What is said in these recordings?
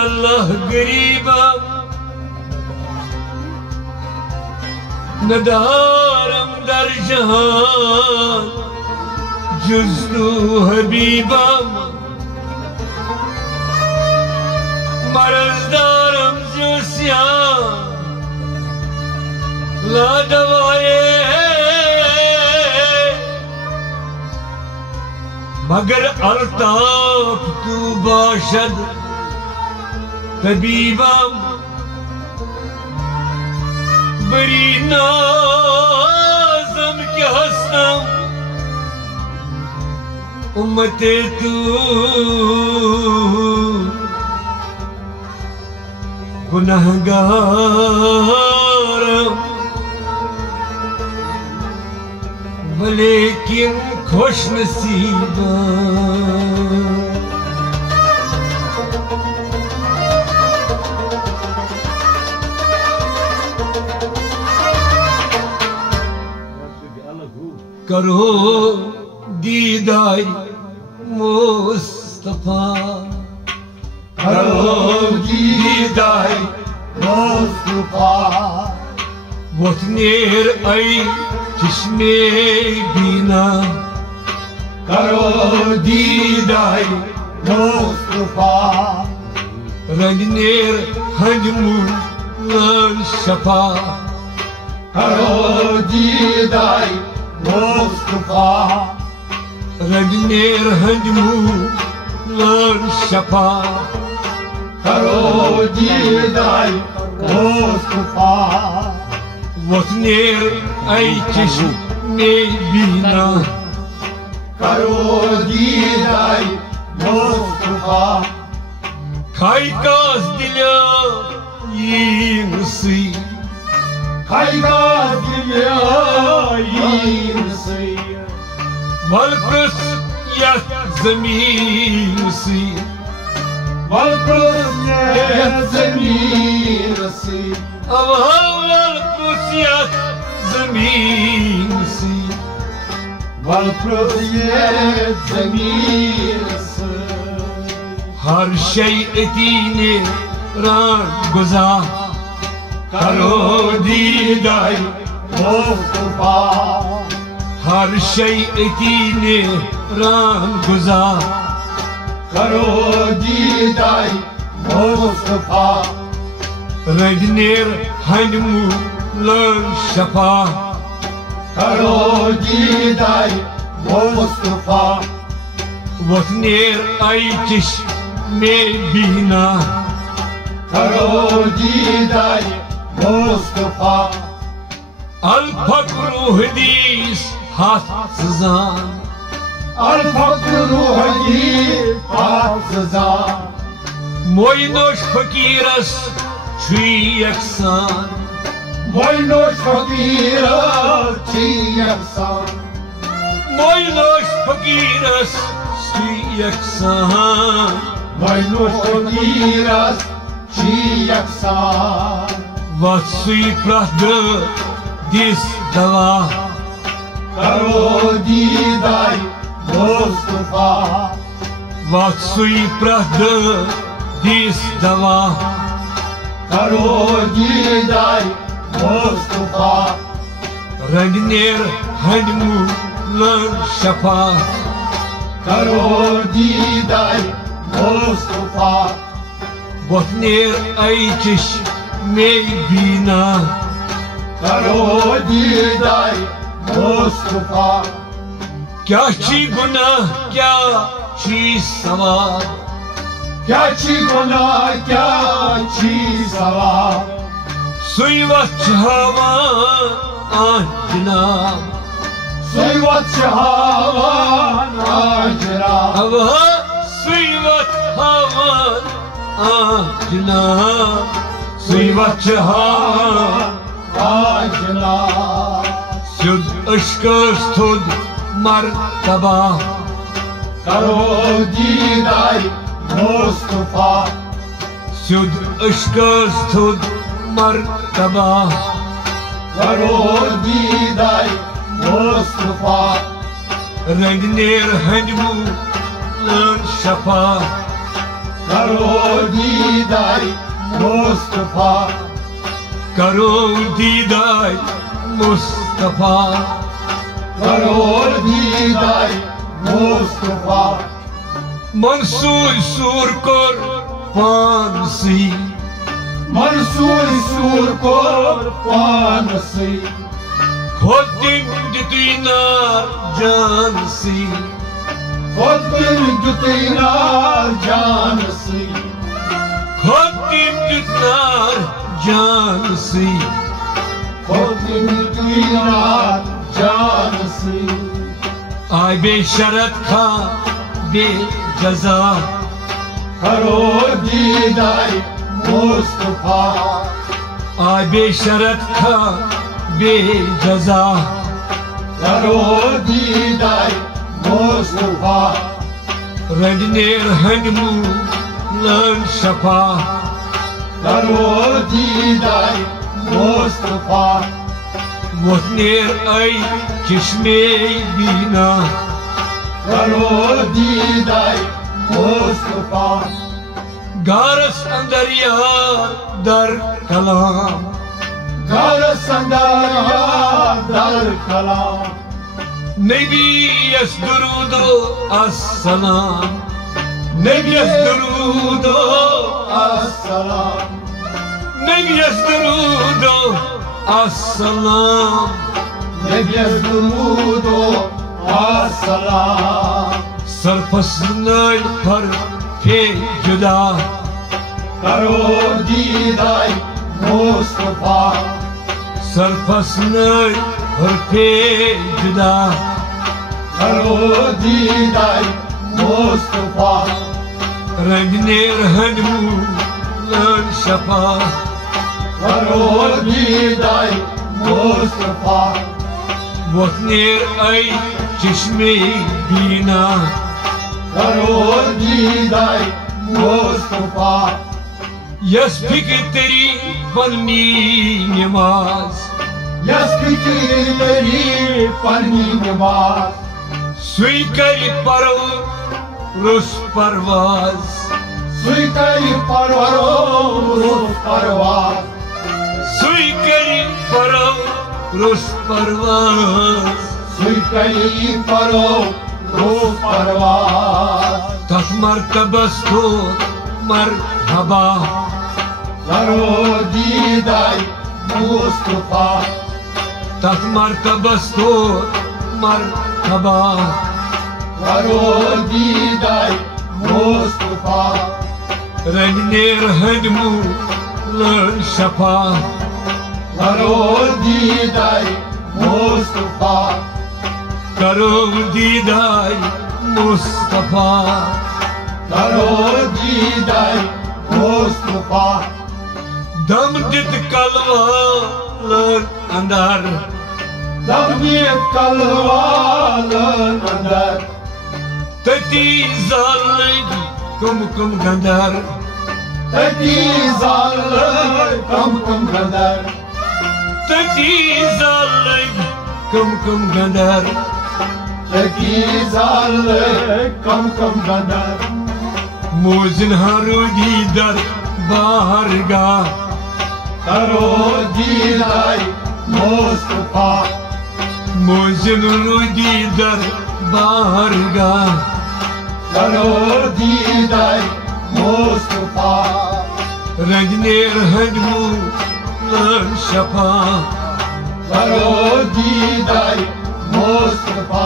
अल्लाह गरीबम नदारम दर जहान जुज़्नु हबीबम मरज़दारम ज़ुस्यान ला दवाए मगर अल्ताफ तू बाशद तबीबम बरी नाज़म के हसनम उम्मते तू गुनहगारम लेकिन खुश नसीबा करो दीदार मुस्तफा करो दीदार मुस्तफा वतनेर आई चश्मे बीना करो दीदार मुस्तफा रंजनेर हंजमू लन शफा करो दीदार मुस्तफा रंजनेर हंजमू लन शफा करो दीदार मुस्तफा वतनेर आई चश्मे बीना करो दीदार मुस्तफा खाई कास दिल्या यीनसी खाईगा दिल्या यीनसी वल्कस या ज़मीन सी वल्कस या ज़मीन सी अब वल्कस या ज़मीन सी वल्कस या ज़मीन सी हर शय अतीने रान गुज़ार करो दीदार मुस्तफा हर शय अतीने रान गुज़ार करो दीदार मुस्तफा रंजनेर हंजमू लन शफा करो दीदार मुस्तफा वतनेर आई चश्मे बीना करो दीदार मुस्तफा अल-फक्र हदीस हाफ़िज़ान अल-फक्र हदीस हाफ़िज़ान मोइनोश फकीरस छी यकसान मोइनोश फकीरस छी यकसान मोइनोश फकीरस छी यकसान मोइनोश फकीरस छी यकसान वत्सुई प्रहद दिस दवा करो दीदार मुस्तफा वत्सुई प्रहद दिस दवा करो दीदार मुस्तफा रंजनेर हंजमू लन शफा करो दीदार मुस्तफा वतनेर आई चश्मे बीना करो दीदार मुस्तफा क्या छी गुनाह क्या छी सवाब क्या छी गुनाह क्या छी सवाब सुई वक्त हवान जनाब सुई वक्त हवान जनाब अब सुई वक्त हवान जनाब सुई वक्त हवान जनाब सुद अश्कस थुद मर्तबा करो दीदार मुस्तफा सुद अश्कस थुद मर्तबा करो दीदार मुस्तफा रंजनेर हंजमू लन शफा करो दीदार मुस्तफा करो दीदार मुस्तफा करो दीदार मुस्तफा मंसूर सूर कोर पानसी मंसूर सूर कोर पानसी खोदिम दिनार जानसी खोदिम दिनार जानसी खोदिम दिनार जानसी खोदिम दिनार जानसी आय बेशरत खा बे जजा करो दीदार मुस्तफा आय बेशरत खा बे जजा करो दीदार मुस्तफा रंजनेर हनमू लन शफा करो दीदार मुस्तफा वतनेर आई चश्मे बीना करो दीदार मुस्तफा गारस अंदर यार दर कलाम घर संदरिया दर कलाम नबी यस दुरूदो अस्सलाम नबी यस दुरूदो अस्सलाम नबी यस दुरूदो अस्सलाम नबी दुरूदो अस्सलाम सरफसनल पर फे जुदा करो दीदार मुस्तफा सरफसनल पर फे जुदा करो दीदार मुस्तफा रंजनेर हनमू लन शफा करो दीदार मुस्तफा वतनेर आई चश्मे बीना करो दीदार मुस्तफा यस फिक्र तेरी बननी नमाज यस फिक्र तेरी पन्नी नमाज सुई कर परो रुस परवाज स्वीकार परवरो परवाज सुई कर परो रुस परवाज स्वीकार परो परवाज तस मर्तबस तो मरहबा करो दीदार मुस्तफा तस मर्तबस तो मरहबा करो दीदार मुस्तफा रंजनेर हनमू लन शफा करो दीदार मुस्तफा करो दीदार मुस्तफा करो दीदार मुस्तफा दम दित कलवा लन अंदर दमिए कलवाल अंदर तती जालिग कुम गंदर तकी जाल कम गदर तती जालिग कुम गंदर तकी जाल कम गदर मोजिन हारूदी दर बाहरगा करो दीदार मुस्तफा मोजिन रूदी दर बाहरगा करो दीदार मुस्तफा रंजनेर हनमू लन शफा करो दीदार मुस्तफा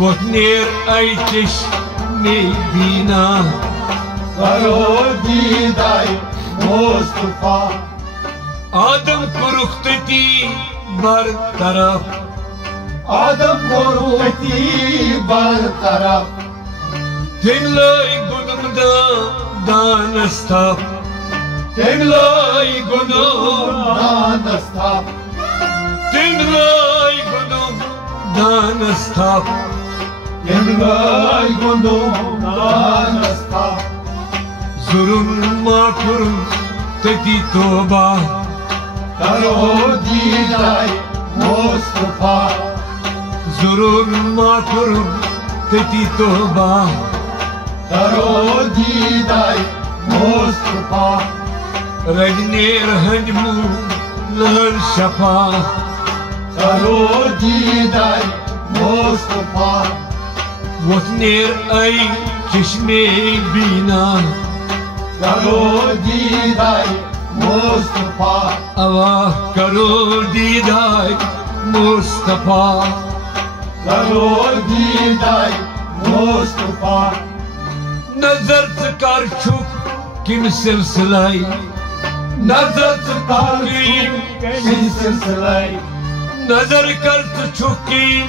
वतनेर आई चश्मे बीना करो दीदार मुस्तफा आदम कुरुख्तती बरतरफ आदम को रुकती बरतरफ Dinlay gunumda danastap Dinlay gunum danastap Dinlay gunum danastap Dinlay gunum danastap Zulüm makurum teti toba Karo didai Mustafa Zulüm makurum teti toba करो दीदार मुस्तफा रजनेर हजमू लहर शफा करो दीदार मुस्तफा वतनेर आई चश्मे बीना करो दीदार मुस्तफा अवा करो दीदार मुस्तफा करो दीदार मुस्तफा नजर कर छुप किम सिलसिलाई नजर कर सिलसिलाई नजर कर छुकीम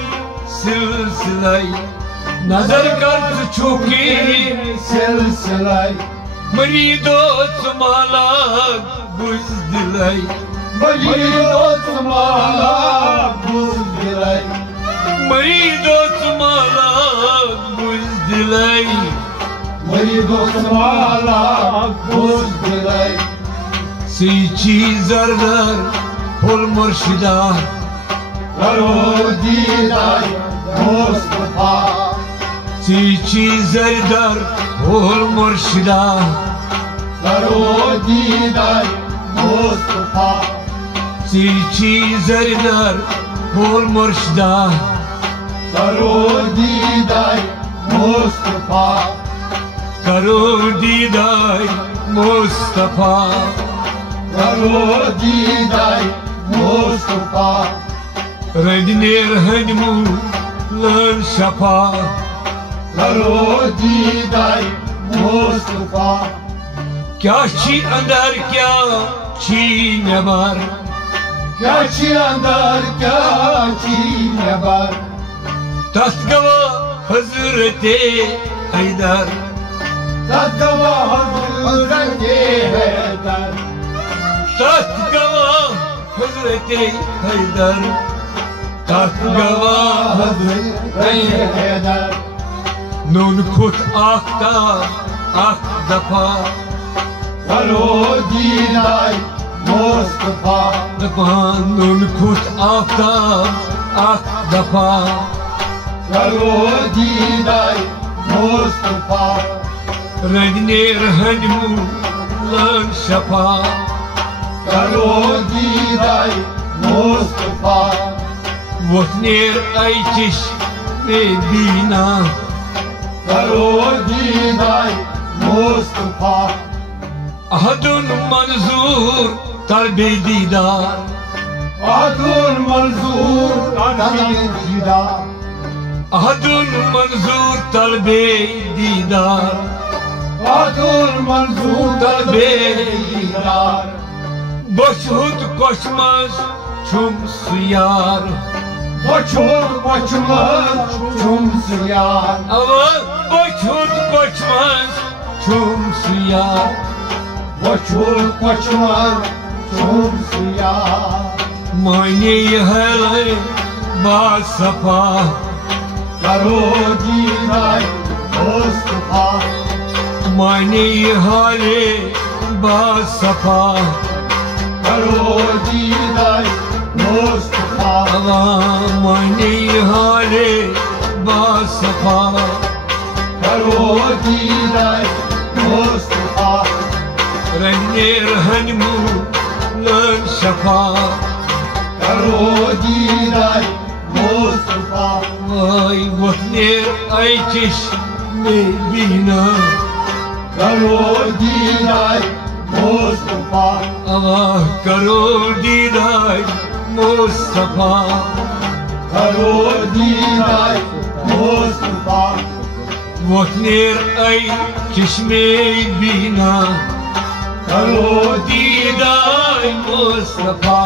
सिलसिलाई नजर कर छुकीम सिलसिलाई मरीदो तुम्हारा बुज़दिलाई मरीदो तुम्हारा बुज़दिलाई मरीदो तुम्हारा बुज़दिलाई मरीदो तुम्हारा बुज़दिलाई सीची जरदर हुल मुर्शिदा करो दीदार मुस्तफा सीची जरदर हुल मुर्शिदा करो दीदार मुस्तफा सीची जरदर हुल मुर्शिदा करो दीदार मुस्तफा करो दीदार मुस्तफा करो दीदार मुस्तफा रजनेर हजमू लहर शफा करो दीदार मुस्तफा क्या छी अंदर क्या छी नबर क्या छी अंदर क्या छी नबर तस्गवा हजरते हैदर तस्गवा हजरते हैदर तस्गवा हजरते हैदर तस्गवा हजरते हैदर नून खुद आख्ता आख दफा करो दीदार मुस्तफा दफा नून खुद आख्ता आख दफा करो दीदार मुस्तफा रजनेर हजमू लहर शफा करो दीदार मुस्तफा वतनेर आई चश्मे बीना करो दीदार मुस्तफा अहदुन मंजूर तलबे दीदार अहदुन मंजूर तलबे दीदार अहदुन मंजूर तलबे दीदार अहदुन मंजूर तलबे दीदार बशहुद कोशमस छुम सुयार बशहुद कोशमस छुम सुयार अवर बशहुद कोशमस छुम सुयार बशहुद कोशमस छुम सुयार मायने है बासफा करो दीदार मुस्तफा मायने हाले बासफा करो दीदार मुस्तफा मायने हाले बासफा करो दीदार मुस्तफा रजनेर हजमू लहर शफा करो दीदार मुस्तफा वाई वतनेर आई चश्मे बीना करो दीदार मुस्तफा अवा करो दीदार मुस्तफा करो दीदार मुस्तफा वतनेर आई चश्मे बीना करो दीदार मुस्तफा